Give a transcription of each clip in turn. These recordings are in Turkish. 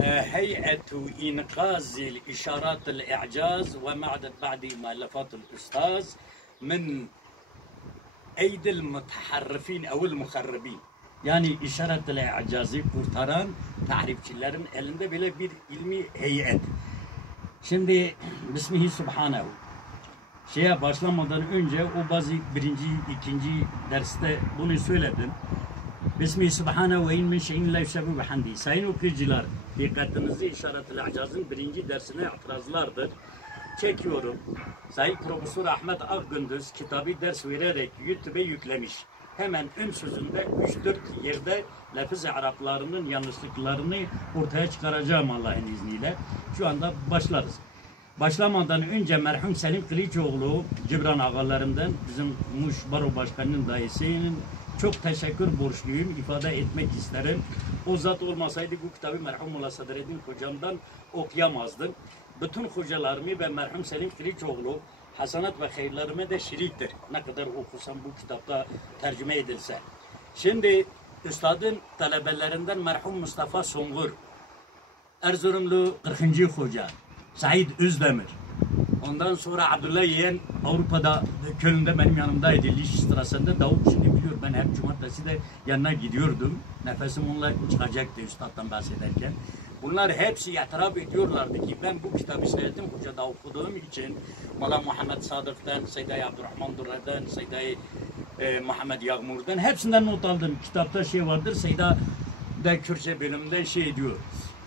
هيئة إنقاذ الإشارات الإعجاز ومعدد بعد مؤلفات الأستاذ من أيدي المتحرفين أو المخربين. Yani işaretle icazı kurtaran tahripçilerin elinde bile bir ilmi heyet. Şimdi Bismihi Subhanehu. Şeye başlamadan önce o bazı birinci, ikinci derste bunu söyledim. Bismihi Subhanehu ve in min şeyin la yusebbu bihamdi. Sayın okuyucular, dikkatinizi işaretle icazın birinci dersine itirazlardır. Çekiyorum. Sayın Profesör Ahmet Akgündüz kitabı ders vererek YouTube'e yüklemiş. Hemen ön sözünde 3-4 yerde lafız-ı Araplarının yanlışlıklarını ortaya çıkaracağım Allah'ın izniyle. Şu anda başlarız. Başlamadan önce merhum Selim Kılıçoğlu, Cibran ağalarından bizim Muş Baro Başkanı'nın dayısının çok teşekkür borçluyum, ifade etmek isterim. O zat olmasaydı bu kitabı merhum Molla Sadreddin hocamdan okuyamazdım. Bütün hocalarımı ve merhum Selim Kılıçoğlu hasanat ve hayırlarıma da şiriktir. Ne kadar okusam bu kitapta tercüme edilse. Şimdi üstadın talebelerinden merhum Mustafa Songur, Erzurumlu 40. Hoca, Said Özdemir. Ondan sonra Abdullah Yeğen Avrupa'da, Köln'de benim yanımdaydı. Liş sırasında Davut şimdi biliyor. Ben hep cumartesi de yanına gidiyordum. Nefesim onunla çıkacaktı üstaddan bahsederken. Bunlar hepsi itiraf ediyorlardı ki ben bu kitabı Seyittin Hoca'da okuduğum için Molla Muhammed Sadık'tan, Seyyid-i Abdurrahman Durra'dan, Seyyid-i Muhammed Yağmur'dan hepsinden not aldım. Kitapta şey vardır, Seyyid-i Kürtçe bölümünden şey diyor.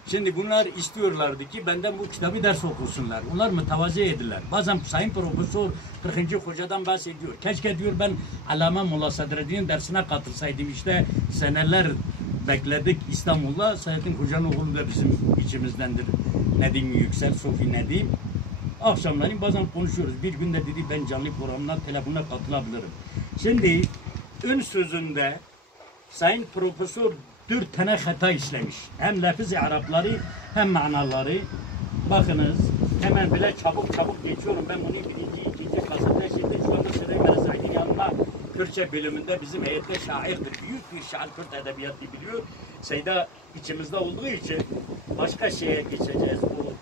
Şimdi bunlar istiyorlardı ki benden bu kitabı ders okusunlar. Onlar mütevazi ediler. Bazen Sayın Profesör 40. Hoca'dan bahsediyor. Keşke diyor ben Allame Molla Sadreddin'in dersine katılsaydım. İşte seneler bekledik İstanbul'da. Seyittin Hoca'nın oğlu da bizim içimizdendir. Nedim Yüksel, Sofi Nedim. Akşamları bazen konuşuyoruz. Bir günde dedi ben canlı programına telefonuna katılabilirim. Şimdi ön sözünde Sayın Profesör 4 tane hata işlemiş. Hem lafız-ı Arapları hem manaları. Bakınız hemen bile çabuk geçiyorum. Ben bunu birinci, ikinci kasette şimdi şu anda Süleyman Said'in yanına Kürtçe bölümünde bizim heyette şairdir. Büyük bir şair Kürt edebiyatı biliyor. Seyda içimizde olduğu için başka şeye geçeceğiz bu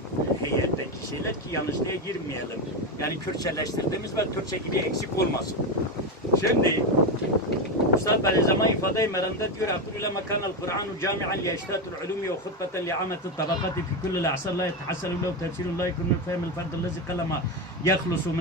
heyetteki şeyler ki yanlışlığa girmeyelim. Yani Kürtçeleştirdiğimiz ve Türkçe gibi eksik olmasın. Şimdi Üstad Bediüzzaman ifade-i merende diyor Abdülüleme kanal Kur'anu cami'an li eştatul ulumi ve hutbeten li ametil tabakati fi kullil a'sar la yetehassalu lehu tefsirun la yekunu fehmil ferdellezi kalama yahlusu